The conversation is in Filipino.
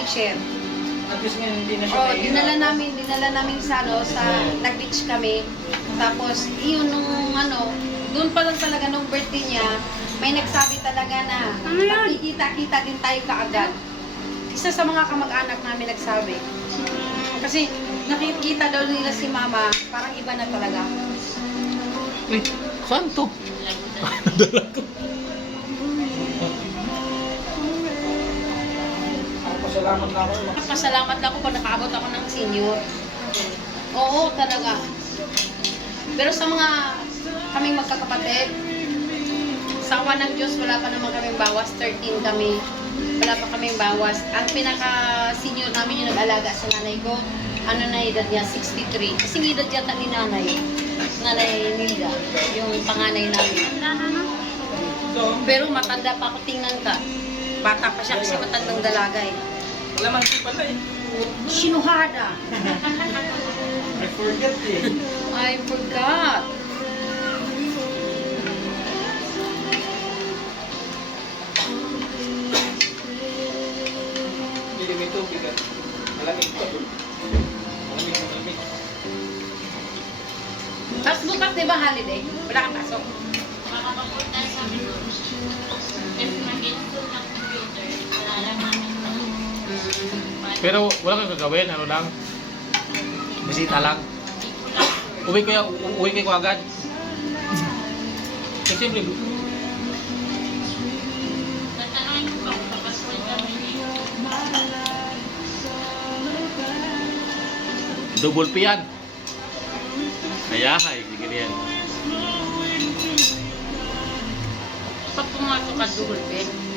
wheelchair. At least ngayon hindi na siya Oh, nahihirapan. dinala namin, dinala namin sa ano, sa nag-beach kami. Tapos, iyon nung ano, doon pa lang talaga nung birthday niya, may nagsabi talaga na magkikita-kita din tayo kaagad. Isa sa mga kamag-anak namin nagsabi. Kasi nakikita daw nila si mama, parang iba na talaga. Eh, saan to? Pasalamat na ako. Pasalamat lang ako pag nakaabot ako ng senior. Oo, talaga. Pero sa mga kaming magkakapatid, sa awa ng Diyos, wala pa naman kaming bawas. 13 kami. Wala pa kaming bawas. Ang pinaka-senior namin yung nag-alaga sa nanay ko, ano na edad niya? 63. Kasing edad yata ni nanay. Nanay Nilda, yung panganay namin. Pero matanda pa ako tingnan ka. Bata pa siya kasi matandang dalaga eh. Kalamansi pala eh. Sinuhada. I forget eh. I forgot. Bili mo ito, bigat. Malamig pa. Malamig, malamig. Tapos bukas di ba holiday? Wala kang pasok. Makakapunta sa amin Pero wala kang gagawin, ano lang? Bisita lang. Uwi ko, uwi ko agad. Kasi ni double P yan. Ayahay, sige yan. Pag pumasok ka, double bed.